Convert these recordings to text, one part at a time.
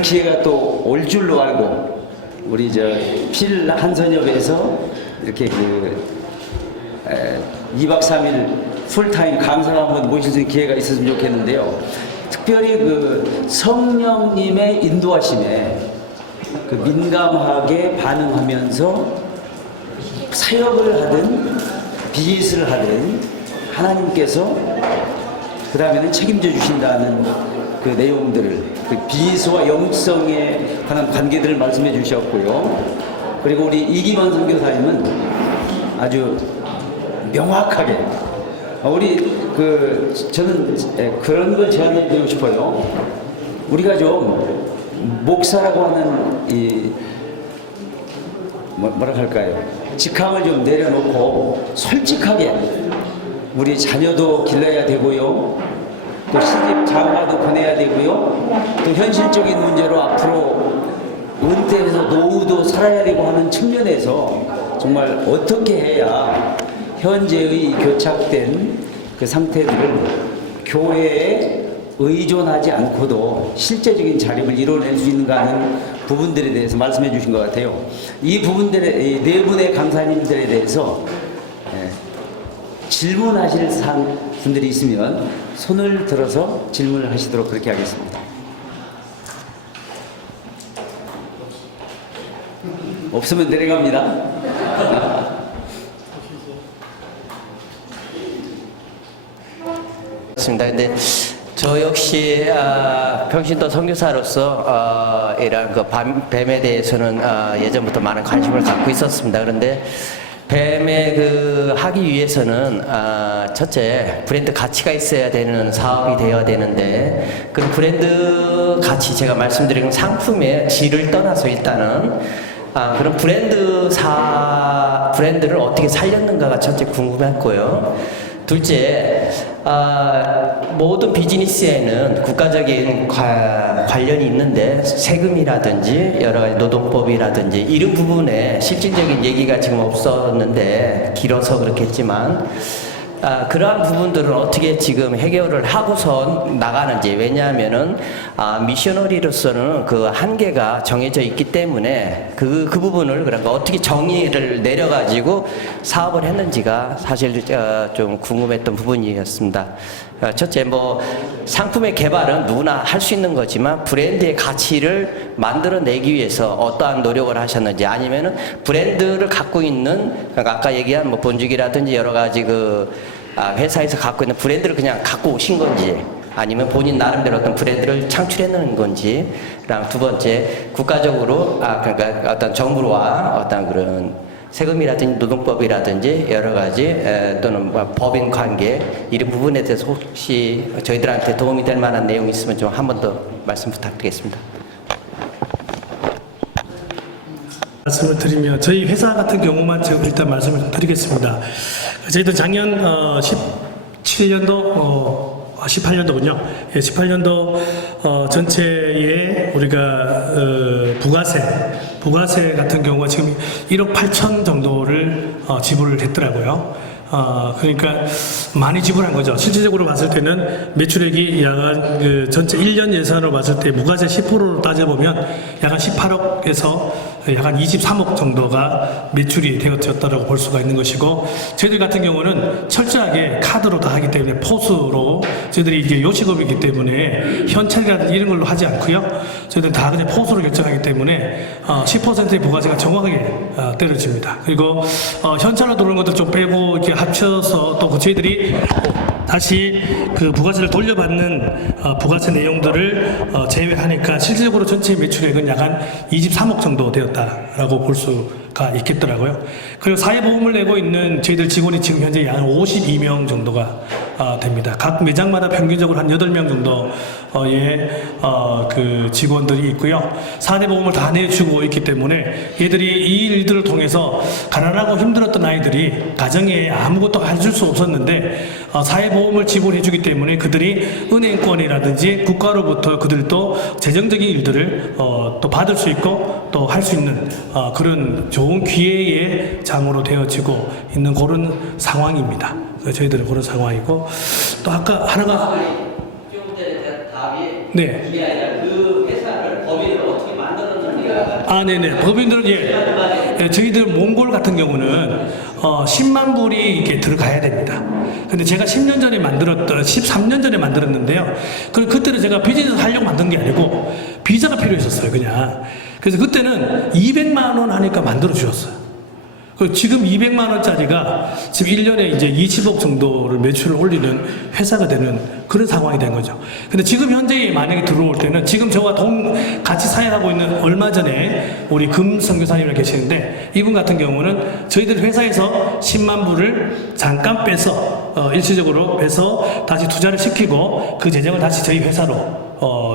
이런 기회가 또 올 줄로 알고 우리 저 필 한선협에서 이렇게 2박 3일 풀타임 강사를 한번 모실 수 있는 기회가 있었으면 좋겠는데요. 특별히 성령님의 인도하심에 민감하게 반응하면서 사역을 하든 비즈니스를 하든 하나님께서 그 다음에는 책임져 주신다는 내용들을 비즈니스와 영성에 관한 관계들을 말씀해 주셨고요. 그리고 우리 이기만 선교사님은 아주 명확하게 저는 그런 걸 제안해 드리고 싶어요. 우리가 좀 목사라고 하는 뭐라 할까요? 직함을 좀 내려놓고 솔직하게 우리 자녀도 길러야 되고요. 또 시집 장가도 보내야 되고요. 또 현실적인 문제로 앞으로 은퇴해서 노후도 살아야 되고 하는 측면에서 정말 어떻게 해야 현재의 교착된 상태들을 교회에 의존하지 않고도 실제적인 자립을 이뤄낼 수 있는가 하는 부분들에 대해서 말씀해 주신 것 같아요. 이 부분들에 네 분의 강사님들에 대해서 질문하실 분들이 있으면 손을 들어서 질문을 하시도록 그렇게 하겠습니다. 없으면 내려갑니다. 근데 저 역시 평신도 선교사로서 이런 뱀에 대해서는 예전부터 많은 관심을 갖고 있었습니다. 그런데 뱀에 하기 위해서는 첫째 브랜드 가치가 있어야 되는 사업이 되어야 되는데 그 브랜드 가치 제가 말씀드린 상품의 질을 떠나서 일단은 그런 브랜드를 어떻게 살렸는가가 첫째 궁금했고요. 둘째, 모든 비즈니스에는 국가적인 관련이 있는데 세금이라든지 여러 가지 노동법이라든지 이런 부분에 실질적인 얘기가 지금 없었는데 길어서 그렇겠지만 그러한 부분들은 어떻게 지금 해결을 하고선 나가는지. 왜냐하면은 미셔너리로서는 그 한계가 정해져 있기 때문에 그 부분을 그러니까 어떻게 정의를 내려가지고 사업을 했는지가 사실 좀 궁금했던 부분이었습니다. 첫째, 상품의 개발은 누구나 할 수 있는 거지만 브랜드의 가치를 만들어내기 위해서 어떠한 노력을 하셨는지, 아니면은 브랜드를 갖고 있는, 그러니까 아까 얘기한 본죽이라든지 여러 가지 회사에서 갖고 있는 브랜드를 그냥 갖고 오신 건지, 아니면 본인 나름대로 어떤 브랜드를 창출해내는 건지. 그다음 두 번째, 국가적으로 그러니까 어떤 정부와 어떤 그런 세금이라든지 노동법이라든지 여러 가지 또는 법인 관계 이런 부분에 대해서 혹시 저희들한테 도움이 될 만한 내용이 있으면 좀 한 번 더 말씀 부탁드리겠습니다. 말씀을 드리면 저희 회사 같은 경우만 제가 일단 말씀을 드리겠습니다. 저희도 작년 17년도 18년도군요. 예, 18년도 전체에 우리가 부가세 같은 경우가 지금 1억 8천 정도를 지불을 했더라고요. 그러니까 많이 지불한 거죠. 실질적으로 봤을 때는 매출액이 약 한 전체 1년 예산으로 봤을 때 무과세 10%로 따져보면 약 한 18억에서 약 한 23억 정도가 매출이 되었다고 볼 수가 있는 것이고, 저희들 같은 경우는 철저하게 카드로 다 하기 때문에 포스로, 저희들이 이제 요식업이기 때문에 현찰이라든지 이런 걸로 하지 않고요. 저희들은 다 그냥 포스로 결정하기 때문에 10%의 부가세가 정확하게 때려집니다. 그리고 현찰로 들어오는 것도 좀 빼고 이렇게 합쳐서 또 저희들이 다시 부가세를 돌려받는 부가세 내용들을 제외하니까 실질적으로 전체 매출액은 약 한 23억 정도 되었다라고 볼 수가 있겠더라고요. 그리고 사회보험을 내고 있는 저희들 직원이 지금 현재 약 52명 정도가 됩니다. 각 매장마다 평균적으로 한 8명 정도의 직원들이 있고요. 4대 보험을 다 내주고 있기 때문에 얘들이 이 일들을 통해서 가난하고 힘들었던 아이들이 가정에 아무것도 해줄 수 없었는데 사회보험을 지불해주기 때문에 그들이 은행권이라든지 국가로부터 그들도 재정적인 일들을 또 받을 수 있고 또 할 수 있는 그런 좋은 기회의 장으로 되어지고 있는 그런 상황입니다. 저희들은 그런 상황이고, 또 아까 하나가 좀 전에 대한 답이 네. 이게 아니라 그 회사를 법인으로 아, 네네. 법인들은 예, 저희들 몽골 같은 경우는 10만 불이 이렇게 들어가야 됩니다. 근데 제가 10년 전에 13년 전에 만들었는데요. 그때는 제가 비즈니스 하려고 만든 게 아니고 비자가 필요했었어요, 그냥. 그래서 그때는 200만 원 하니까 만들어 주셨어요. 지금 200만 원짜리가 지금 1년에 이제 20억 정도를 매출을 올리는 회사가 되는 그런 상황이 된 거죠. 근데 지금 현재 만약에 들어올 때는 지금 저와 같이 사역하고 있는 얼마 전에 우리 금 선교사님이 계시는데 이분 같은 경우는 저희들 회사에서 10만 불을 잠깐 빼서 일시적으로 빼서 다시 투자를 시키고 그 재정을 다시 저희 회사로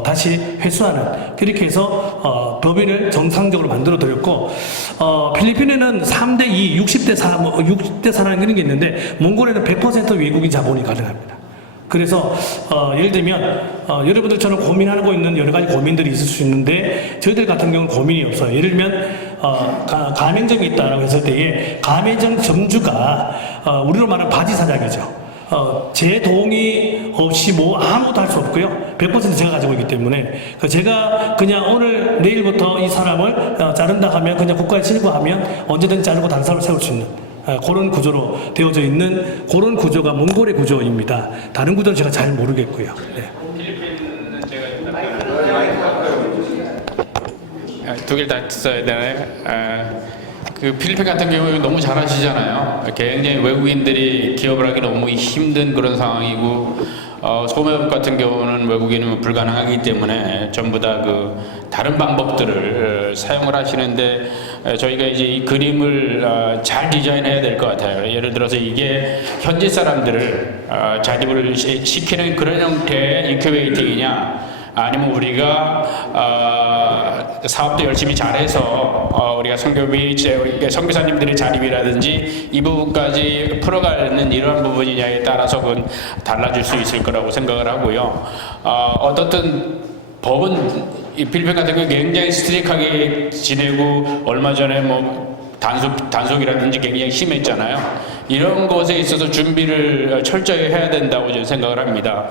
다시 회수하는 그렇게 해서 법인을 정상적으로 만들어 드렸고 필리핀에는 3대2, 60대 4, 60대 4라는 그런 게 있는데 몽골에는 100% 외국인 자본이 가능합니다. 그래서 예를 들면 여러분들처럼 고민하고 있는 여러 가지 고민들이 있을 수 있는데 저희들 같은 경우는 고민이 없어요. 예를 들면 가맹점이 있다라고 했을 때에 가맹점 점주가 우리로 말하면 바지 사장이죠. 제 동의 없이 뭐 아무것도 할 수 없고요. 100% 제가 가지고 있기 때문에 제가 그냥 오늘 내일부터 이 사람을 자른다 하면 그냥 국가에 신고하면 언제든 자르고 다른 사람을 세울 수 있는 그런 구조로 되어져 있는 그런 구조가 몽골의 구조입니다. 다른 구조는 제가 잘 모르겠고요. 네. 두 개를 다 써야 되나요? 그 필리핀 같은 경우에 너무 잘하시잖아요. 굉장히 외국인들이 기업을 하기 너무 힘든 그런 상황이고 소매업 같은 경우는 외국인은 불가능하기 때문에 전부 다 그 다른 방법들을 사용을 하시는데 저희가 이제 이 그림을 잘 디자인해야 될 것 같아요. 예를 들어서 이게 현지 사람들을 자립을 시키는 그런 형태의 인큐베이팅이냐 아니면 우리가 사업도 열심히 잘해서 우리가 선교사님들의 자립이라든지 이 부분까지 풀어가는 이러한 부분이냐에 따라서 그건 달라질 수 있을 거라고 생각을 하고요. 어떻든 법은 이 필리핀 같은 경우 굉장히 스트릭하게 지내고 얼마 전에 뭐 단속이라든지 굉장히 심했잖아요. 이런 것에 있어서 준비를 철저히 해야 된다고 저는 생각을 합니다.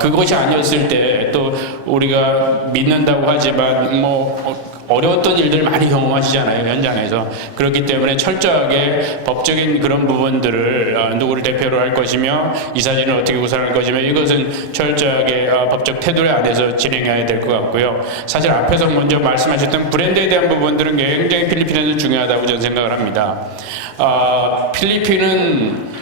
그것이 아니었을 때 또 우리가 믿는다고 하지만 뭐 어려웠던 일들을 많이 경험하시잖아요, 현장에서. 그렇기 때문에 철저하게 법적인 그런 부분들을 누구를 대표로 할 것이며 이 사진을 어떻게 구상할 것이며 이것은 철저하게 법적 테두리 안에서 진행해야 될 것 같고요. 사실 앞에서 먼저 말씀하셨던 브랜드에 대한 부분들은 굉장히 필리핀에서 중요하다고 저는 생각을 합니다. 필리핀은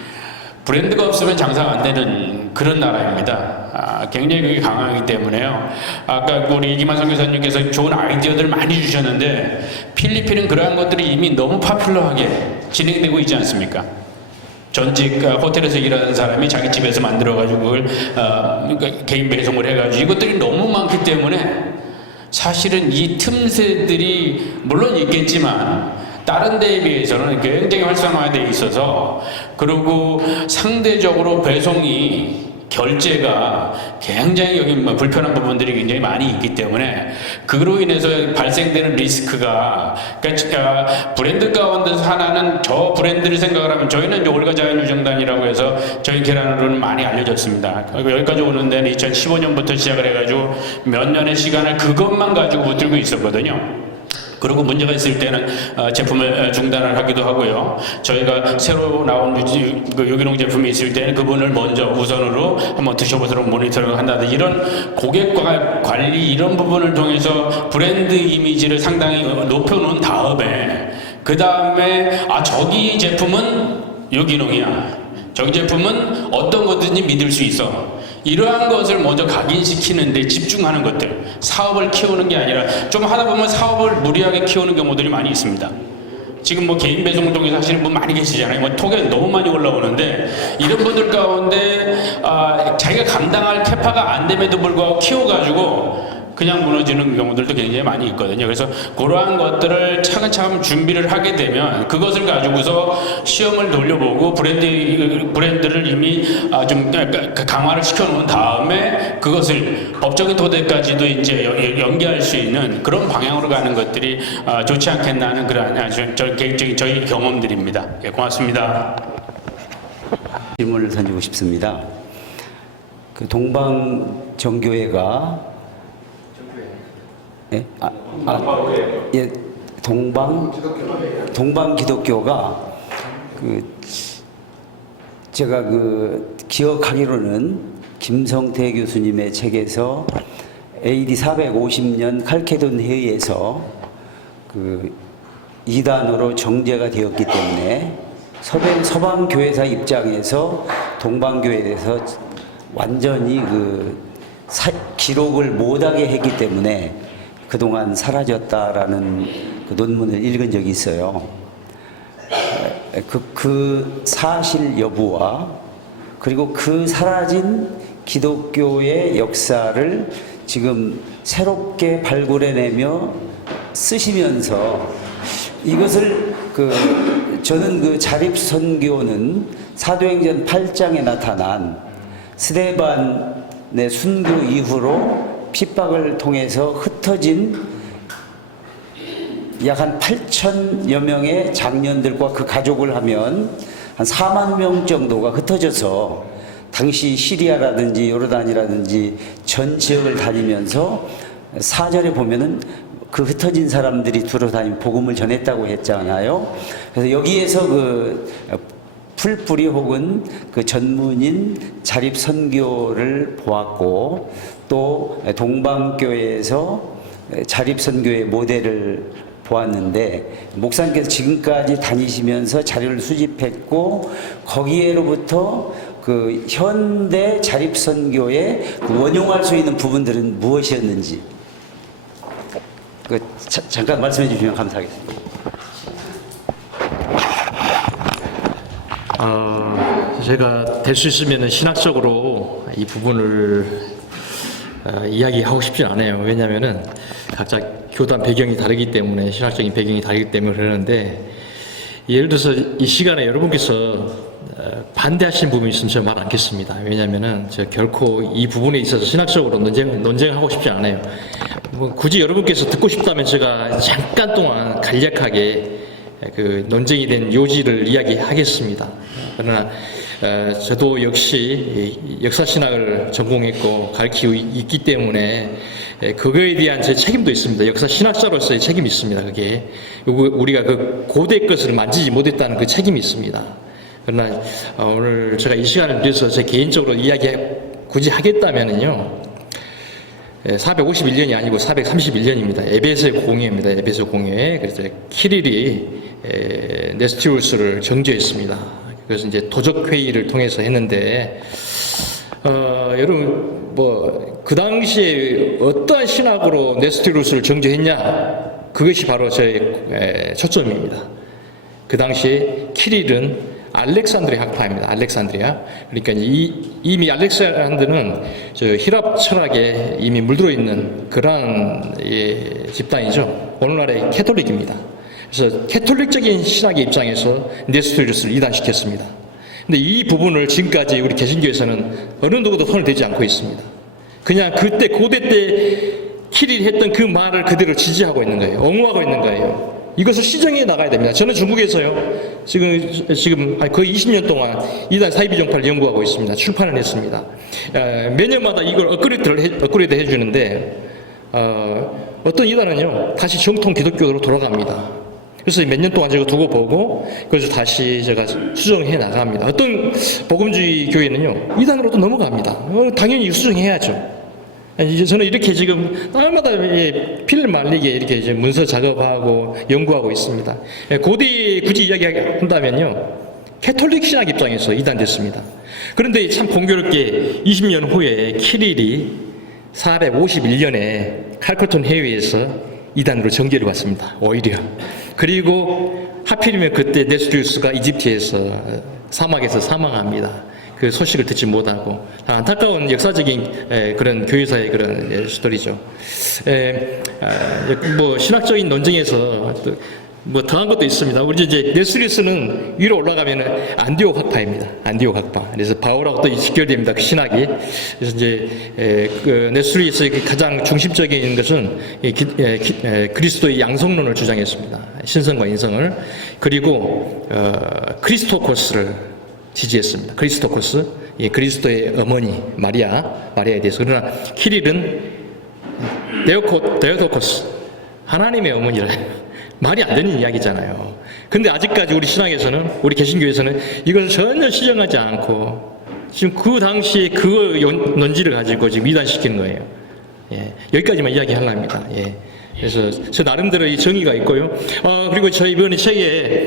브랜드가 없으면 장사가 안 되는 그런 나라입니다. 굉장히 그게 강하기 때문에요. 아까 우리 이기만 선교사님께서 좋은 아이디어들 많이 주셨는데 필리핀은 그러한 것들이 이미 너무 파퓰러하게 진행되고 있지 않습니까? 전직 호텔에서 일하는 사람이 자기 집에서 만들어가지고 그걸 그러니까 개인 배송을 해가지고 이것들이 너무 많기 때문에 사실은 이 틈새들이 물론 있겠지만 다른 데에 비해서는 굉장히 활성화되어 있어서 그리고 상대적으로 배송이 결제가 굉장히 여기 불편한 부분들이 굉장히 많이 있기 때문에 그로 인해서 발생되는 리스크가 그러니까 브랜드 가운데서 하나는 저 브랜드를 생각을 하면 저희는 이제 올가자연유정단이라고 해서 저희 계란으로는 많이 알려졌습니다. 여기까지 오는 데는 2015년부터 시작을 해가지고 몇 년의 시간을 그것만 가지고 붙들고 있었거든요. 그리고 문제가 있을 때는 제품을 중단을 하기도 하고요. 저희가 새로 나온 유기농 제품이 있을 때는 그분을 먼저 우선으로 한번 드셔보도록 모니터링을 한다든지 이런 고객 관리 이런 부분을 통해서 브랜드 이미지를 상당히 높여놓은 다음에 그 다음에 저기 제품은 유기농이야. 저기 제품은 어떤 거든지 믿을 수 있어. 이러한 것을 먼저 각인시키는데 집중하는 것들, 사업을 키우는 게 아니라 좀 하다 보면 사업을 무리하게 키우는 경우들이 많이 있습니다. 지금 뭐 개인 배송을 통해서 하시는 분 많이 계시잖아요. 뭐 톡에 너무 많이 올라오는데 이런 분들 가운데 자기가 감당할 캐파가 안 됨에도 불구하고 키워가지고 그냥 무너지는 경우들도 굉장히 많이 있거든요. 그래서 그러한 것들을 차근차근 준비를 하게 되면 그것을 가지고서 시험을 돌려보고 브랜드를 이미 좀 강화를 시켜놓은 다음에 그것을 법적인 토대까지도 이제 연계할 수 있는 그런 방향으로 가는 것들이 좋지 않겠나 하는 그런 개인적인 저희 경험들입니다. 예, 고맙습니다. 질문을 던지고 싶습니다. 그 동방정교회가 예? 예, 동방 기독교가 제가 기억하기로는 김성태 교수님의 책에서 AD 450년 칼케돈 회의에서 이단으로 정제가 되었기 때문에 서방 교회사 입장에서 동방교회에 대해서 완전히 기록을 못하게 했기 때문에 그동안 사라졌다라는 논문을 읽은 적이 있어요. 그 사실 여부와 그리고 그 사라진 기독교의 역사를 지금 새롭게 발굴해내며 쓰시면서 이것을 저는 자립선교는 사도행전 8장에 나타난 스데반의 순교 이후로 핍박을 통해서 흩어진 약 한 8천여 명의 장년들과 그 가족을 하면 한 4만 명 정도가 흩어져서 당시 시리아라든지 요르단이라든지 전 지역을 다니면서 4절에 보면은 그 흩어진 사람들이 두루다니며 복음을 전했다고 했잖아요. 그래서 여기에서 풀뿌리 혹은 전문인 자립선교를 보았고 또 동방교회에서 자립선교의 모델을 보았는데 목사님께서 지금까지 다니시면서 자료를 수집했고 거기에로부터 현대 자립선교에 원용할 수 있는 부분들은 무엇이었는지 잠깐 말씀해 주시면 감사하겠습니다. 제가 될 수 있으면 신학적으로 이 부분을 이야기하고 싶진 않아요. 왜냐하면은 각자 교단 배경이 다르기 때문에 신학적인 배경이 다르기 때문에 그러는데 예를 들어서 이 시간에 여러분께서 반대하시는 부분이 있으면 제가 말 않겠습니다. 왜냐하면은 제가 결코 이 부분에 있어서 신학적으로 논쟁하고 싶지 않아요. 굳이 여러분께서 듣고 싶다면 제가 잠깐 동안 간략하게 논쟁이 된 요지를 이야기하겠습니다. 그러나 저도 역시 역사신학을 전공했고 가르치고 있기 때문에 그거에 대한 제 책임도 있습니다. 역사신학자로서의 책임이 있습니다. 그게 우리가 고대 것을 만지지 못했다는 그 책임이 있습니다. 그러나 오늘 제가 이 시간을 위해서 제 개인적으로 굳이 하겠다면은요 451년이 아니고 431년입니다. 에베소의 공회입니다. 에베소 공회. 그래서 키릴이 네스티우스를 정죄했습니다. 그래서 이제 도적 회의를 통해서 했는데 여러분 그 당시에 어떠한 신학으로 네스티루스를 정죄했냐? 그것이 바로 저의 초점입니다. 그 당시에 키릴은 알렉산드리아 학파입니다. 알렉산드리아. 그러니까 이미 알렉산드는 히랍 철학에 이미 물들어 있는 그러한 집단이죠. 오늘날의 캐톨릭입니다. 그래서 캐톨릭적인 신학의 입장에서 네스토리우스를 이단시켰습니다. 근데 이 부분을 지금까지 우리 개신교에서는 어느 누구도 손을 대지 않고 있습니다. 그냥 그때 고대 때 키릴이 했던 그 말을 그대로 지지하고 있는 거예요. 옹호하고 있는 거예요. 이것을 시정해 나가야 됩니다. 저는 중국에서요 지금 거의 20년 동안 이단 사이비종파를 연구하고 있습니다. 출판을 했습니다. 매년마다 이걸 업그레이드 해주는데 어떤 이단은요 다시 정통 기독교로 돌아갑니다. 그래서 몇 년 동안 제가 두고 보고 그래서 다시 제가 수정해 나갑니다. 어떤 복음주의 교회는요 이단으로도 넘어갑니다. 당연히 수정해야죠. 이제 저는 이렇게 지금 날마다 피를 말리게 이렇게 이제 문서 작업하고 연구하고 있습니다. 고대에 굳이 이야기한다면요 캐톨릭 신학 입장에서 이단됐습니다. 그런데 참 공교롭게 20년 후에 키릴이 451년에 칼커톤 회의에서 이단으로 정죄를 받습니다. 오히려. 그리고 하필이면 그때 네스토리우스가 이집트에서 사막에서 사망합니다. 그 소식을 듣지 못하고 안타까운 역사적인 그런 교회사의 그런 스토리죠. 신학적인 논쟁에서 뭐 더한 것도 있습니다. 우리 이제 네스토리우스는 위로 올라가면은 안디옥 학파입니다. 안디옥 학파. 그래서 바울하고 또 직결됩니다. 그 신학이. 그래서 이제 그 네스토리우스의 가장 중심적인 것은 그리스도의 양성론을 주장했습니다. 신성과 인성을. 그리고 크리스토코스를 지지했습니다. 크리스토코스, 그리스도의 어머니 마리아에 대해서. 그러나 키릴은 데오토코스, 하나님의 어머니라. 말이 안 되는 이야기잖아요. 근데 아직까지 우리 신앙에서는, 우리 개신교에서는 이것을 전혀 시정하지 않고 지금 그 당시에 그 논지를 가지고 지금 이단시키는 거예요. 예, 여기까지만 이야기하려고 합니다. 예. 그래서 저 나름대로 이 정의가 있고요. 그리고 저 이번에 책에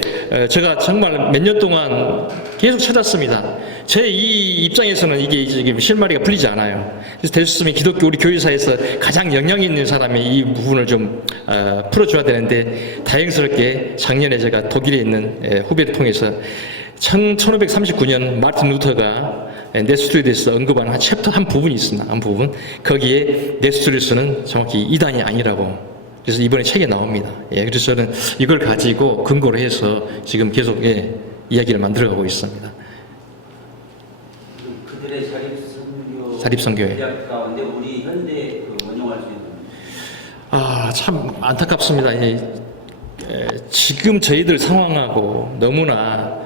제가 정말 몇 년 동안 계속 찾았습니다. 제 이 입장에서는 이게 지금 실마리가 풀리지 않아요. 그래서 되셨으면 기독교 우리 교회사에서 가장 영향 있는 사람이 이 부분을 좀 풀어줘야 되는데, 다행스럽게 작년에 제가 독일에 있는 후배를 통해서 1539년 마르틴 루터가 네스토리에서 언급한 한 챕터 한 부분이 있습니다. 한 부분. 거기에 네스토리스는 정확히 이단이 아니라고. 그래서 이번에 책에 나옵니다. 예, 그래서 저는 이걸 가지고 근거로 해서 지금 계속 이야기를 만들어가고 있습니다. 그들의 자립선교회 대학 가운데 우리 현대 원용할 수 있는 참 안타깝습니다. 지금 저희들 상황하고 너무나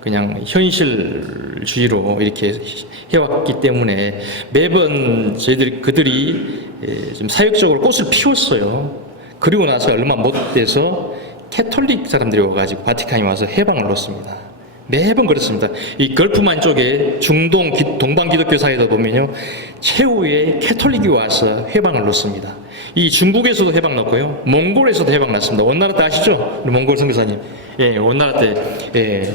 그냥 현실주의로 이렇게 해왔기 때문에 매번 그들이 좀 사역적으로 꽃을 피웠어요. 그리고 나서 얼마 못 돼서 캐톨릭 사람들이 와가지고 바티칸이 와서 해방을 놓습니다. 매번 그렇습니다. 이 걸프만 쪽에 중동 동방 기독교 사회에서 보면요, 최후의 캐톨릭이 와서 해방을 놓습니다. 이 중국에서도 해방 났고요, 몽골에서도 해방 났습니다. 원나라 때 아시죠? 우리 몽골 선교사님. 예, 원나라 때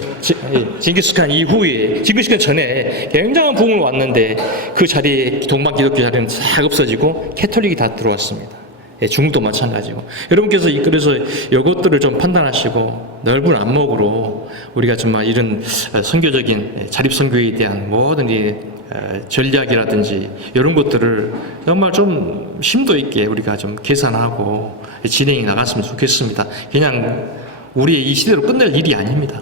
징기스칸 이후에, 징기스칸 전에 굉장한 부흥을 왔는데 그 자리에 동방 기독교 자리는 싹 없어지고 캐톨릭이 다 들어왔습니다. 예, 중국도 마찬가지고. 여러분께서 그래서 이것들을 좀 판단하시고 넓은 안목으로 우리가 정말 이런 선교적인 자립선교에 대한 모든 이 전략이라든지 이런 것들을 정말 좀 심도 있게 우리가 좀 계산하고 진행해 나갔으면 좋겠습니다. 그냥 우리의 이 시대로 끝낼 일이 아닙니다.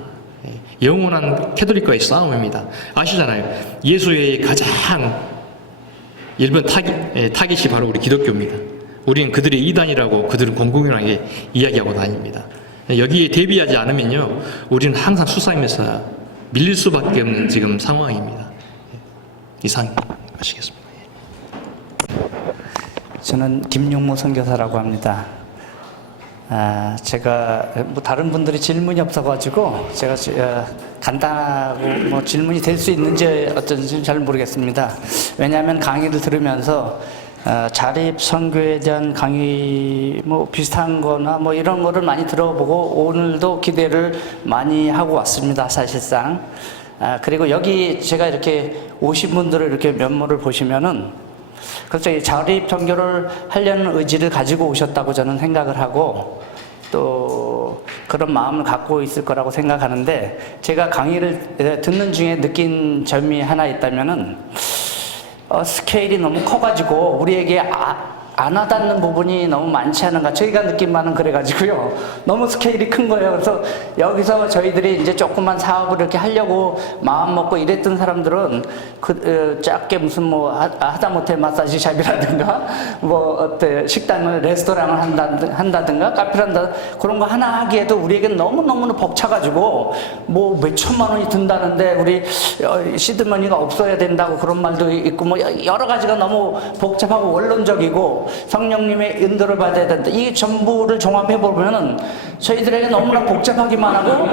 영원한 캐톨릭과의 싸움입니다. 아시잖아요. 예수의 가장 일본 타깃이 바로 우리 기독교입니다. 우리는 그들의 이단이라고 그들은 공공연하게 이야기하고 다닙니다. 여기에 대비하지 않으면요, 우리는 항상 수사임에서 밀릴 수밖에 없는 지금 상황입니다. 이상 하시겠습니다. 저는 김용모 선교사라고 합니다. 제가 다른 분들이 질문이 없어가지고 제가 간단하고 질문이 될 수 있는지 어쩐지 잘 모르겠습니다. 왜냐하면 강의를 들으면서 자립 선교에 대한 강의 비슷한 거나 이런 거를 많이 들어보고 오늘도 기대를 많이 하고 왔습니다, 사실상. 그리고 여기 제가 이렇게 오신 분들을 이렇게 면모를 보시면은 그렇죠, 이 자립 선교를 하려는 의지를 가지고 오셨다고 저는 생각을 하고 또 그런 마음을 갖고 있을 거라고 생각하는데, 제가 강의를 듣는 중에 느낀 점이 하나 있다면은 스케일이 너무 커가지고 우리에게 안 와닿는 부분이 너무 많지 않은가, 저희가 느낀 바는 그래가지고요, 너무 스케일이 큰 거예요. 그래서 여기서 저희들이 이제 조그만 사업을 이렇게 하려고 마음 먹고 이랬던 사람들은 작게 무슨 하다못해 마사지샵이라든가 식당을 레스토랑을 한다든가 카페를 한다, 그런 거 하나 하기에도 우리에겐 너무너무 벅차가지고 몇 천만 원이 든다는데 우리 시드머니가 없어야 된다고 그런 말도 있고 여러 가지가 너무 복잡하고 원론적이고 성령님의 인도를 받아야 된다, 이 전부를 종합해보면은 저희들에게 너무나 복잡하기만 하고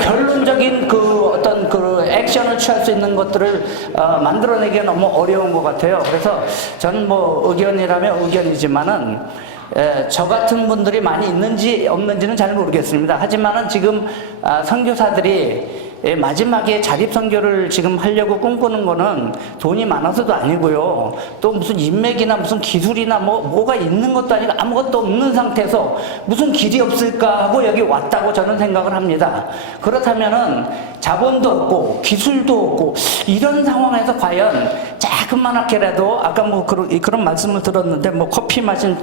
결론적인 어떤 액션을 취할 수 있는 것들을 만들어내기가 너무 어려운 것 같아요. 그래서 저는 의견이라면 의견이지만은 저 같은 분들이 많이 있는지 없는지는 잘 모르겠습니다. 하지만은 지금 선교사들이 마지막에 자립선교를 지금 하려고 꿈꾸는 거는 돈이 많아서도 아니고요, 또 무슨 인맥이나 무슨 기술이나 뭐가 있는 것도 아니고 아무것도 없는 상태에서 무슨 길이 없을까 하고 여기 왔다고 저는 생각을 합니다. 그렇다면은 자본도 없고 기술도 없고 이런 상황에서 과연 자그마하게라도 아까 그런 말씀을 들었는데 커피 마신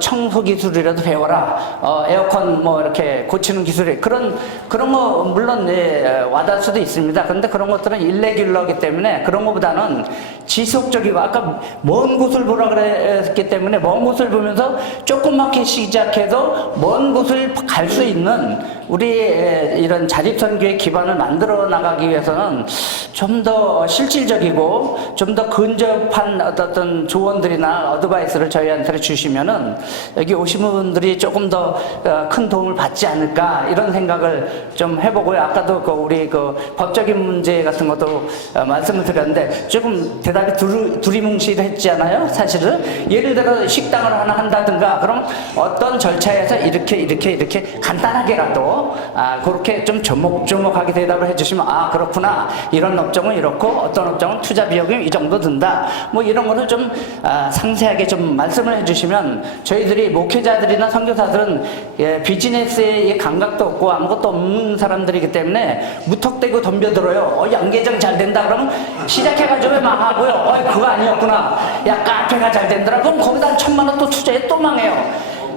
청소 기술이라도 배워라, 에어컨 이렇게 고치는 기술이 그런 거 물론 와닿을 수도 있습니다. 그런데 그런 것들은 일레귤러이기 때문에 그런 것보다는 지속적이고, 아까 먼 곳을 보라 그랬기 때문에 먼 곳을 보면서 조그맣게 시작해서 먼 곳을 갈 수 있는 우리 이런 자립선교의 기반을 만들어 나가기 위해서는 좀 더 실질적이고 좀 더 근접한 어떤 조언들이나 어드바이스를 저희한테 주시면은 여기 오신 분들이 조금 더 큰 도움을 받지 않을까 이런 생각을 좀 해보고요. 아까도 우리 법적인 문제 같은 것도 말씀을 드렸는데 조금 대답이 두리뭉실했잖아요. 사실은 예를 들어 식당을 하나 한다든가 그럼 어떤 절차에서 이렇게 간단하게라도 그렇게 좀 조목조목하게 대답을 해주시면 그렇구나, 이런 업종은 이렇고 어떤 업종은 투자 비용이 이 정도 든다, 뭐 이런 거를 좀 상세하게 좀 말씀을 해주시면 저희들이 목회자들이나 선교사들은 비즈니스의 감각도 없고 아무것도 없는 사람들이기 때문에 무턱대고 덤벼들어요. 양계장 잘 된다 그러면 시작해가지고 망하고요. 그거 아니었구나, 야 카페가 잘 된다라 그럼 거기다 1,000만 원 또 투자해 또 망해요.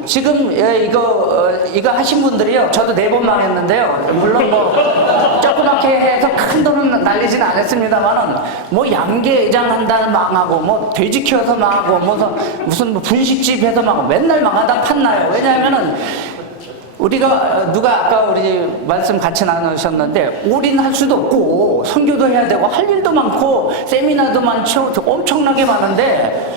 지금 이거 하신 분들이요, 저도 4번 망했는데요. 물론 뭐 조그맣게 해서 큰 돈은 날리지는 않았습니다만은 뭐 양계장 한다는 망하고 뭐 돼지 키워서 망하고 무슨 뭐 분식집 해서 망하고 맨날 망하다 판나요. 왜냐하면은 우리가 누가 아까 우리 말씀 같이 나누셨는데 올인할 수도 없고 선교도 해야 되고 할 일도 많고 세미나도 많죠. 엄청나게 많은데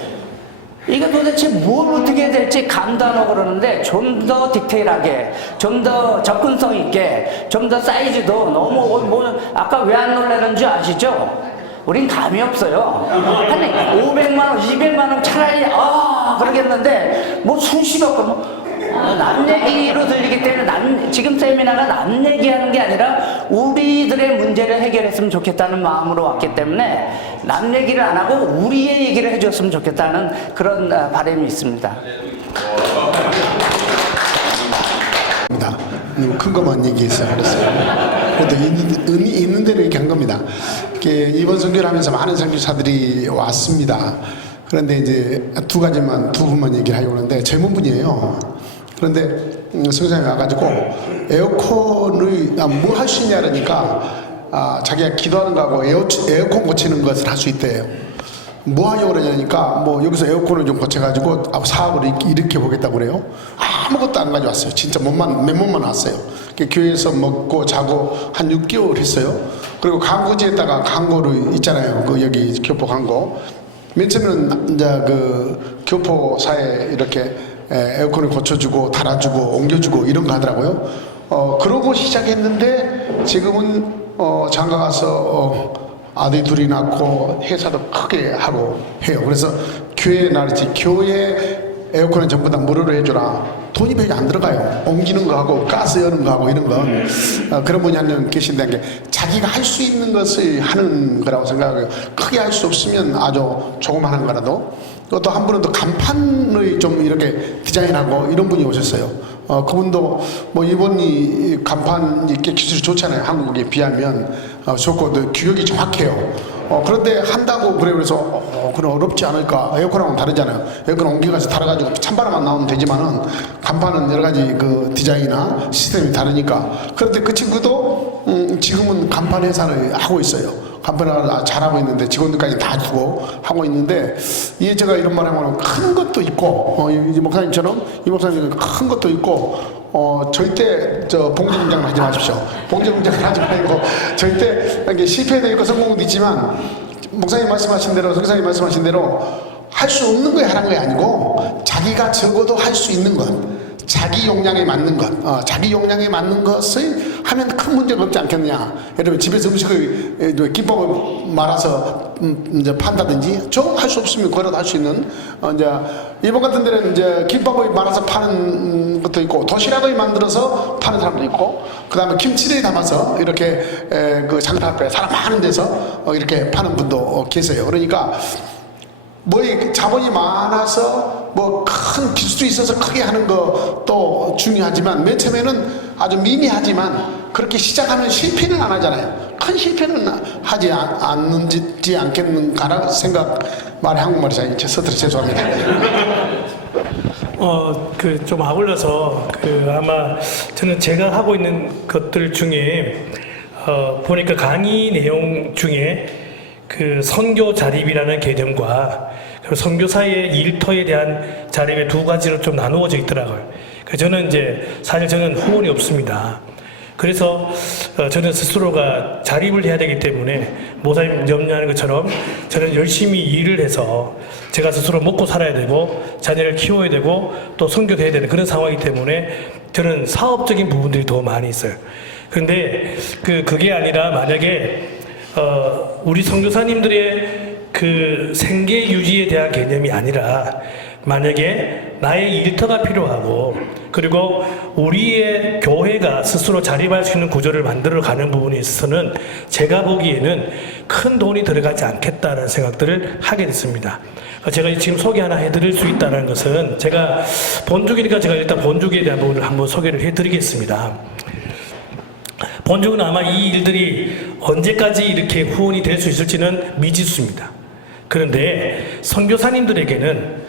이게 도대체 뭘 어떻게 해야 될지 감도 안 오고 그러는데 좀 더 디테일하게, 좀 더 접근성 있게, 좀 더 사이즈도 너무 아까 왜 안 놀라는 줄 아시죠? 우린 감이 없어요. 한 500만 원, 200만 원 차라리 그러겠는데 뭐 수십억 남 얘기로 들리기 때문에 지금 세미나가 남 얘기하는 게 아니라 우리들의 문제를 해결했으면 좋겠다는 마음으로 왔기 때문에 남 얘기를 안 하고 우리의 얘기를 해줬으면 좋겠다는 그런 바람이 있습니다. 큰 것만 얘기해서 그랬어요. 그래도 있는 대로 이렇게 한 겁니다. 이번 선교를 하면서 많은 선교사들이 왔습니다. 그런데 이제 두 분만 얘기를 하려고 하는데 젊은 분이에요. 그런데 선교사님이 와가지고 에어컨을 뭐 할 수 있냐 그러니까 자기가 기도하는 거하고 에어컨 고치는 것을 할 수 있대요. 뭐 하려고 그러냐니까 뭐 여기서 에어컨을 좀 고쳐가지고 사업을 일으켜 보겠다고 그래요. 아무것도 안 가져왔어요. 진짜 맨몸만 왔어요. 교회에서 먹고 자고 한 6개월 했어요. 그리고 광고지에다가 광고를 있잖아요. 여기 교포 광고. 맨 처음에는 이제 교포사에 이렇게 에어컨을 고쳐주고 달아주고 옮겨주고 이런 거 하더라고요. 그러고 시작했는데 지금은 장가 가서 아들 둘이 낳고 회사도 크게 하고 해요. 그래서 교회에 나르지 교회 에어컨은 전부 다 무료로 해줘라. 돈이 별로 안 들어가요. 옮기는 거 하고 가스 여는 거 하고 이런 거. 그런 분이 한 명 계신다는 게 자기가 할 수 있는 것을 하는 거라고 생각하고요. 크게 할 수 없으면 아주 조그마한 거라도. 또 한 분은 또 간판을 좀 이렇게 디자인하고 이런 분이 오셨어요. 그분도 뭐 일본이 간판 이렇게 기술이 좋잖아요. 한국에 비하면 좋고 또 규격이 정확해요. 그런데 한다고 그래서 그럼 어렵지 않을까? 에어컨하고는 다르잖아요. 에어컨 옮겨가서 달아가지고 찬바람만 나오면 되지만은 간판은 여러 가지 디자인이나 시스템이 다르니까. 그런데 그 친구도 지금은 간판 회사를 하고 있어요. 간판을 잘하고 있는데 직원들까지 다 두고 하고 있는데 제가 이런 말 하면 큰 것도 있고 이 목사님처럼 이 목사님은 큰 것도 있고 절대 봉지공장을 하지 마십시오. 봉지공장을 하지 말고 절대 실패도 있고 성공도 있지만 목사님 말씀하신 대로 성사님 말씀하신 대로 할 수 없는 거에 하는 게 아니고 자기가 적어도 할 수 있는 것, 자기 용량에 맞는 것, 자기 용량에 맞는 것을 하면 큰 문제가 없지 않겠느냐. 여러분 집에서 음식을 김밥을 말아서 이제 판다든지 저 할 수 없으면 걸어도 할 수 있는 이제 일본 같은 데는 이제 김밥을 말아서 파는 것도 있고 도시락을 만들어서 파는 사람도 있고 그다음에 김치를 담아서 이렇게 장터 앞에 사람 많은 데서 이렇게 파는 분도 계세요. 그러니까 자본이 많아서 큰 기술이 있어서 크게 하는 것도 중요하지만 맨 처음에는 아주 미미하지만 그렇게 시작하면 실패는 안 하잖아요. 큰 실패는 하지 않겠는가라고 말이 한국말이 잘 서툴어 죄송합니다. 좀 아울러서 아마 저는 제가 하고 있는 것들 중에 보니까 강의 내용 중에 선교 자립이라는 개념과 선교사의 일터에 대한 자립의 두 가지로 좀 나누어져 있더라고요. 저는 사실 저는 후원이 없습니다. 그래서 저는 스스로가 자립을 해야 되기 때문에 모사님 염려하는 것처럼 저는 열심히 일을 해서 제가 스스로 먹고 살아야 되고 자녀를 키워야 되고 또 선교해야 되는 그런 상황이기 때문에 저는 사업적인 부분들이 더 많이 있어요. 그런데 그게 아니라 만약에 우리 선교사님들의 그 생계 유지에 대한 개념이 아니라 만약에 나의 일터가 필요하고 그리고 우리의 교회가 스스로 자립할 수 있는 구조를 만들어 가는 부분에 있어서는 제가 보기에는 큰 돈이 들어가지 않겠다는 생각들을 하게 됐습니다. 제가 지금 소개 하나 해드릴 수 있다는 것은 제가 본죽이니까 제가 일단 본죽에 대한 부분을 한번 소개를 해드리겠습니다. 본죽은 아마 이 일들이 언제까지 이렇게 후원이 될 수 있을지는 미지수입니다. 그런데 선교사님들에게는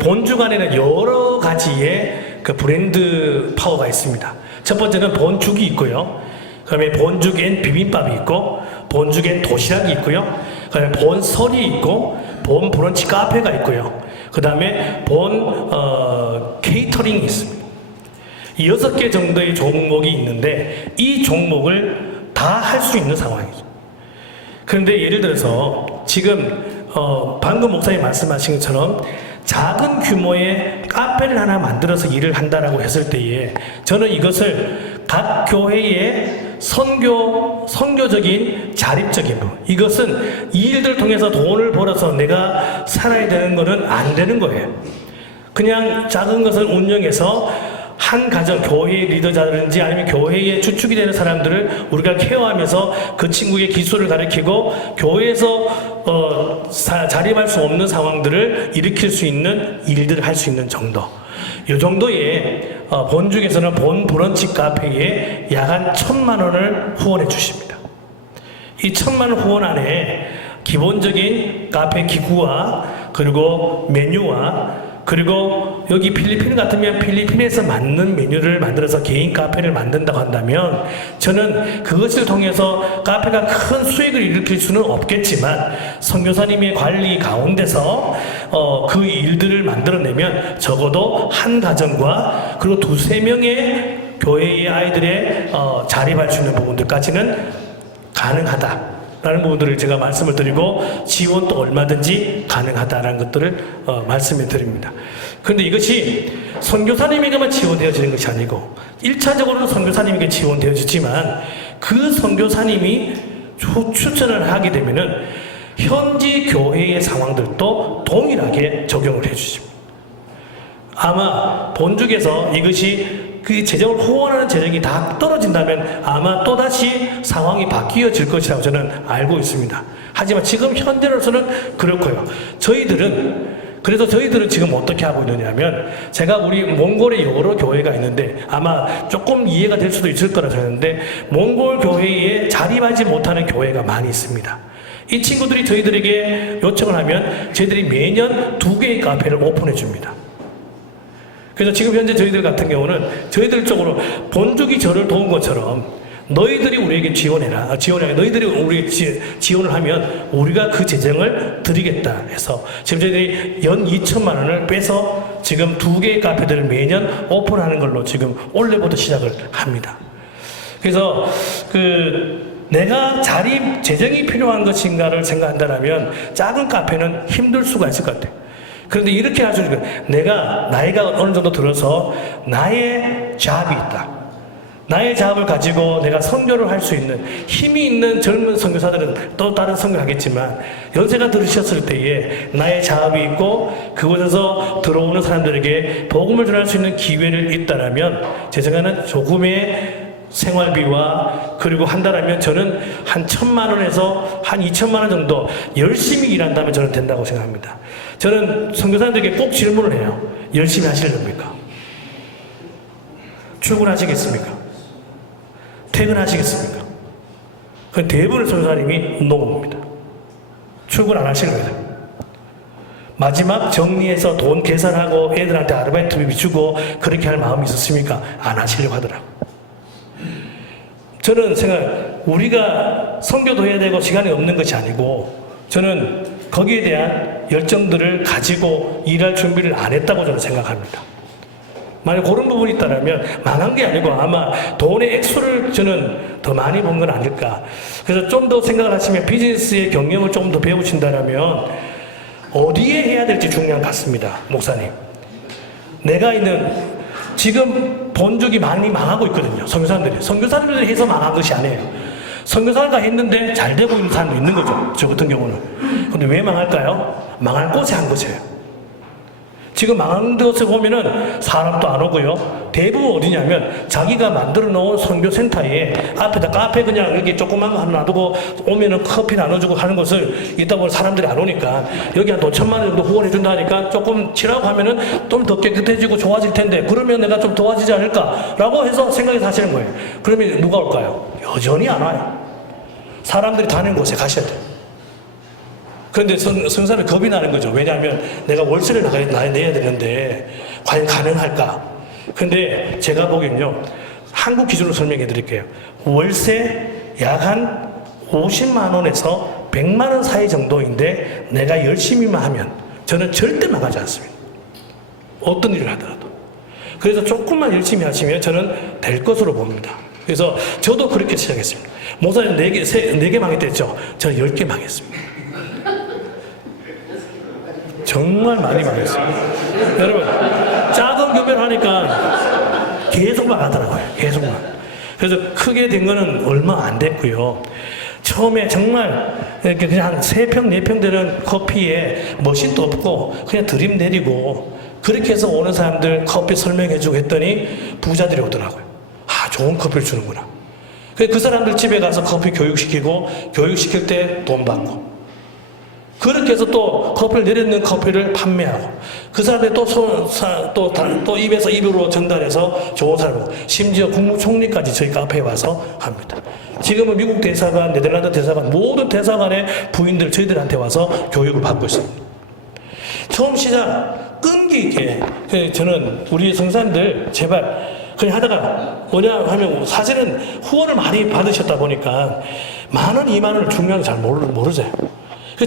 본죽 안에는 여러 가지의 그 브랜드 파워가 있습니다. 첫 번째는 본죽이 있고요. 그 다음에 본죽엔 비빔밥이 있고, 본죽엔 도시락이 있고요. 그 다음에 본설이 있고, 본 브런치 카페가 있고요. 그 다음에 본 케이터링이 있습니다. 이 6개 정도의 종목이 있는데 이 종목을 다 할 수 있는 상황이죠. 그런데 예를 들어서 지금 방금 목사님 말씀하신 것처럼 작은 규모의 카페를 하나 만들어서 일을 한다라고 했을 때에 저는 이것을 각 교회의 선교적인 자립적인 부분, 이것은 이 일들을 통해서 돈을 벌어서 내가 살아야 되는 것은 안 되는 거예요. 그냥 작은 것을 운영해서 한 가정, 교회의 리더자든지 아니면 교회의 주축이 되는 사람들을 우리가 케어하면서 그 친구의 기술을 가르치고 교회에서 자립할 수 없는 상황들을 일으킬 수 있는 일들을 할 수 있는 정도. 이 정도의 본죽에서는 본 브런치 카페에 약 한 1,000만 원을 후원해 주십니다. 이 1,000만 원 후원 안에 기본적인 카페 기구와 그리고 메뉴와 그리고 여기 필리핀 같으면 필리핀에서 맞는 메뉴를 만들어서 개인 카페를 만든다고 한다면 저는 그것을 통해서 카페가 큰 수익을 일으킬 수는 없겠지만 선교사님의 관리 가운데서 그 일들을 만들어내면 적어도 한 가정과 그리고 2-3명의 교회의 아이들의 자립할 수 있는 부분들까지는 가능하다 라는 부분들을 제가 말씀을 드리고 지원도 얼마든지 가능하다라는 것들을 말씀해 드립니다. 그런데 이것이 선교사님에게만 지원되어지는 것이 아니고 1차적으로는 선교사님에게 지원되어지지만 그 선교사님이 추천을 하게 되면은 현지 교회의 상황들도 동일하게 적용을 해주십니다. 아마 본죽에서 이것이 그 재정을 후원하는 재정이 다 떨어진다면 아마 또다시 상황이 바뀌어질 것이라고 저는 알고 있습니다. 하지만 지금 현재로서는 그렇고요. 그래서 저희들은 지금 어떻게 하고 있느냐면 제가 우리 몽골에 여러 교회가 있는데 아마 조금 이해가 될 수도 있을 거라 생각하는데 몽골 교회에 자립하지 못하는 교회가 많이 있습니다. 이 친구들이 저희들에게 요청을 하면 저희들이 매년 2개의 카페를 오픈해 줍니다. 그래서 지금 현재 저희들 같은 경우는 저희들 쪽으로 본죽이 저를 도운 것처럼 너희들이 우리에게 지원해라. 너희들이 우리에게 지원을 하면 우리가 그 재정을 드리겠다 해서 지금 저희들이 연 2,000만 원을 빼서 지금 2개의 카페들을 매년 오픈하는 걸로 지금 올해부터 시작을 합니다. 그래서 내가 자립 재정이 필요한 것인가를 생각한다면 작은 카페는 힘들 수가 있을 것 같아요. 그런데 이렇게 할 수 있는 내가 나이가 어느 정도 들어서 나의 잡이 있다. 나의 잡을 가지고 내가 선교를 할 수 있는 힘이 있는 젊은 선교사들은 또 다른 선교를 하겠지만 연세가 들으셨을 때에 나의 잡이 있고 그곳에서 들어오는 사람들에게 복음을 전할 수 있는 기회를 있다라면 제 생각에는 조금의 생활비와 그리고 한다라면 저는 한 1,000만 원에서 한 2,000만 원 정도 열심히 일한다면 저는 된다고 생각합니다. 저는 선교사님들에게 꼭 질문을 해요. 열심히 하시렵니까? 출근하시겠습니까? 퇴근하시겠습니까? 그 대부분의 선교사님이 노입니다. 출근 안 하시는 거예요. 마지막 정리해서 돈 계산하고 애들한테 아르바이트비 주고 그렇게 할 마음이 있었습니까? 안 하시려고 하더라고요. 저는 우리가 선교도 해야 되고 시간이 없는 것이 아니고 저는 거기에 대한 열정들을 가지고 일할 준비를 안 했다고 저는 생각합니다. 만약 그런 부분이 있다면 망한 게 아니고 아마 돈의 액수를 저는 더 많이 본 건 아닐까. 그래서 좀 더 생각을 하시면 비즈니스의 경영을 좀 더 배우신다면 어디에 해야 될지 중요한 것 같습니다. 목사님. 내가 있는 지금 본적이 많이 망하고 있거든요. 선교사님들이. 선교사님들이 해서 망한 것이 아니에요. 선교사가 했는데 잘 되고 있는 사람도 있는 거죠. 저 같은 경우는. 근데 왜 망할까요? 망할 곳에 한 것이에요. 지금 망한 것을 보면은 사람도 안 오고요. 대부분 어디냐면 자기가 만들어 놓은 선교센터에 앞에다 카페 그냥 이렇게 조그만 거 하나 놔두고 오면은 커피 나눠주고 하는 것을 이따 보면 사람들이 안 오니까 여기 한 5천만 원 정도 후원해 준다니까 조금 치라고 하면은 좀 더 깨끗해지고 좋아질 텐데 그러면 내가 좀 도와지지 않을까라고 해서 생각해서 하시는 거예요. 그러면 누가 올까요? 여전히 안 와요. 사람들이 다니는 곳에 가셔야 돼요. 그런데 성사는 겁이 나는 거죠. 왜냐하면 내가 월세를 내야 되는데 과연 가능할까? 근데 제가 보기엔요, 한국 기준으로 설명해 드릴게요. 월세 약 한 50만 원에서 100만 원 사이 정도인데 내가 열심히만 하면 저는 절대 망하지 않습니다. 어떤 일을 하더라도. 그래서 조금만 열심히 하시면 저는 될 것으로 봅니다. 그래서 저도 그렇게 시작했습니다. 목사님 4개 망했댔죠? 저는 10개 망했습니다. 정말 많이 망했어요. 여러분, 작은 교회를 하니까 계속 망하더라고요. 계속 망. 그래서 크게 된 거는 얼마 안 됐고요. 처음에 정말 이렇게 그냥 한 3평, 4평 되는 커피에 머신도 없고 그냥 드립 내리고 그렇게 해서 오는 사람들 커피 설명해주고 했더니 부자들이 오더라고요. 아, 좋은 커피를 주는구나. 그 사람들 집에 가서 커피 교육시키고 교육시킬 때 돈 받고 그렇게 해서 또 커피를 내려놓는 커피를 판매하고 그 사람들이 또 입에서 입으로 전달해서 좋은 사람 심지어 국무총리까지 저희 카페에 와서 합니다. 지금은 미국 대사관, 네덜란드 대사관 모든 대사관의 부인들 저희들한테 와서 교육을 받고 있습니다. 처음 시작 끈기 있게 저는 우리 성사님들 제발 그냥 하다가 뭐냐 하면 사실은 후원을 많이 받으셨다 보니까 10,000원, 20,000원을 중요한 걸 잘 모르세요.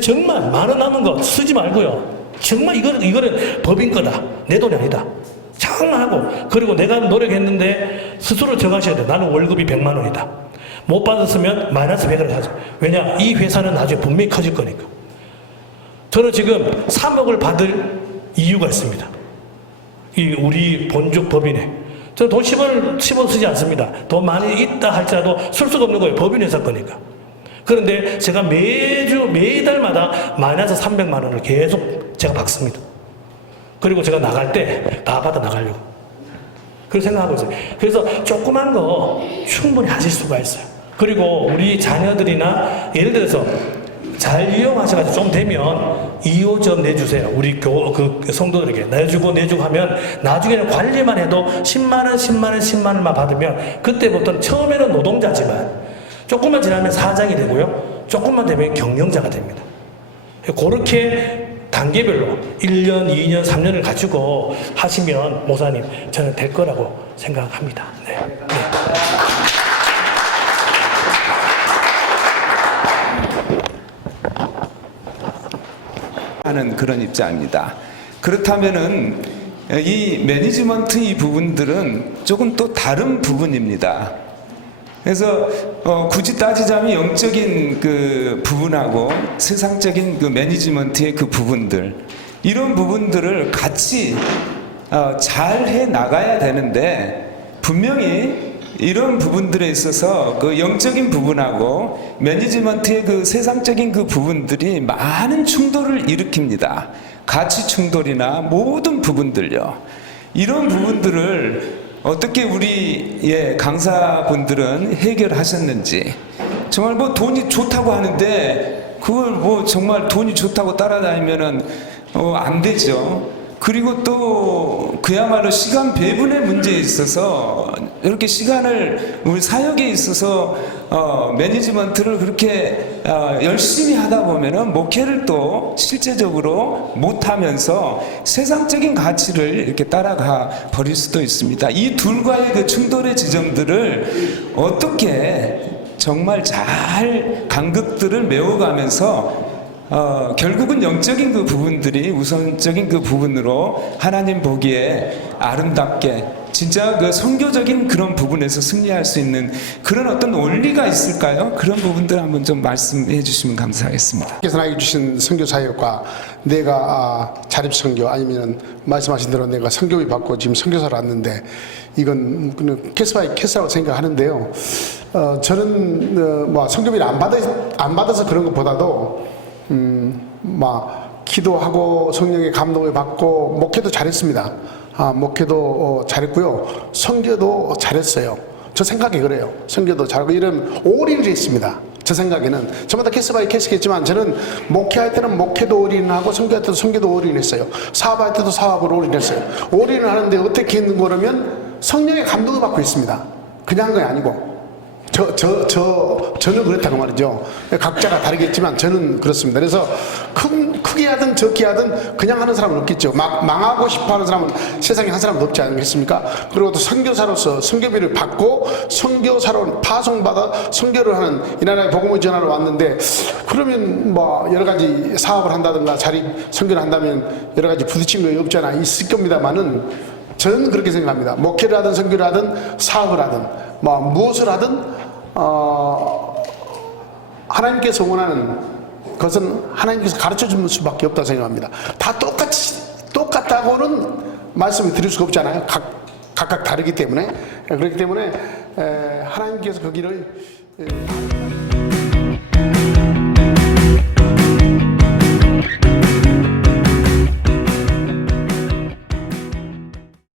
정말 10,000원 남은 거 쓰지 말고요. 정말 이거는 법인 거다. 내 돈이 아니다. 정말 하고 그리고 내가 노력했는데 스스로 정하셔야 돼. 나는 월급이 100만 원이다. 못 받았으면 마이너스 100을 하죠. 왜냐? 이 회사는 나중에 분명히 커질 거니까. 저는 지금 3억을 받을 이유가 있습니다. 우리 본죽 법인에. 저는 돈 10원 쓰지 않습니다. 돈 많이 있다 할지라도 쓸 수가 없는 거예요. 법인 회사 거니까. 그런데 제가 매달마다 마이너스 300만 원을 계속 제가 받습니다. 그리고 제가 나갈 때 다 받아 나가려고. 그렇게 생각하고 있어요. 그래서 조그만 거 충분히 하실 수가 있어요. 그리고 우리 자녀들이나 예를 들어서 잘 이용하셔가지고 좀 되면 2호점 내주세요. 우리 성도들에게 내주고 하면 나중에는 관리만 해도 10만 원, 10만 원, 10만 원만 받으면 그때부터는 처음에는 노동자지만 조금만 지나면 사장이 되고요. 조금만 되면 경영자가 됩니다. 그렇게 단계별로 1년, 2년, 3년을 가지고 하시면 목사님 저는 될 거라고 생각합니다. 네. 하는 그런 입장입니다. 그렇다면은 이 매니지먼트 이 부분들은 조금 또 다른 부분입니다. 그래서 굳이 따지자면 영적인 그 부분하고 세상적인 그 매니지먼트의 그 부분들 이런 부분들을 같이 잘 해 나가야 되는데 분명히 이런 부분들에 있어서 그 영적인 부분하고 매니지먼트의 그 세상적인 그 부분들이 많은 충돌을 일으킵니다. 가치 충돌이나 모든 부분들요. 이런 부분들을 어떻게 우리 강사분들은 해결하셨는지 정말 뭐 돈이 좋다고 하는데 그걸 뭐 정말 돈이 좋다고 따라다니면은 안 되죠. 그리고 또 그야말로 시간 배분의 문제에 있어서 이렇게 시간을 우리 사역에 있어서 매니지먼트를 그렇게 열심히 하다 보면은 목회를 또 실제적으로 못하면서 세상적인 가치를 이렇게 따라가 버릴 수도 있습니다. 이 둘과의 그 충돌의 지점들을 어떻게 정말 잘 간극들을 메워가면서 결국은 영적인 그 부분들이 우선적인 그 부분으로 하나님 보기에 아름답게 진짜 그 선교적인 그런 부분에서 승리할 수 있는 그런 어떤 원리가 있을까요? 그런 부분들 한번 좀 말씀해 주시면 감사하겠습니다. 께서 나에게 주신 선교 사역과 내가 자립 선교 아니면 말씀하신 대로 내가 선교비 받고 지금 선교사로 왔는데 이건 그냥 캐스바이 캐스라고 생각하는데요. 저는 뭐 선교비를 안 받아서 그런 것보다도 막 기도하고 성령의 감동을 받고 목회도 잘했습니다. 목회도 잘했고요. 선교도 잘했어요. 저 생각이 그래요. 선교도 잘하고 이런 올인을 했습니다. 저 생각에는 저마다 캐스바이 캐스겠지만 저는 목회할 때는 목회도 올인하고 선교할 때도 선교도 올인했어요. 사업할 때도 사업을 올인했어요. 올인을 하는데 어떻게 했는 거라면 성령의 감동을 받고 있습니다. 그냥 게 아니고 저는 그렇다고 말이죠. 각자가 다르겠지만 저는 그렇습니다. 그래서 크게 하든 적게 하든 그냥 하는 사람은 없겠죠. 망하고 싶어 하는 사람은 세상에 한 사람도 없지 않겠습니까? 그리고 또 선교사로서 선교비를 받고 선교사로 파송받아 선교를 하는 이 나라의 복음을 전하러 왔는데 그러면 뭐 여러 가지 사업을 한다든가 자립 선교를 한다면 여러 가지 부딪힌 거 없지 않아 있을 겁니다만은 저는 그렇게 생각합니다. 목회를 하든 선교를 하든 사업을 하든 뭐 무엇을 하든 하나님께서 원하는 것은 하나님께서 가르쳐 주는 수밖에 없다고 생각합니다. 다 똑같다고는 말씀을 드릴 수가 없잖아요. 각각 다르기 때문에 그렇기 때문에 하나님께서 그 길을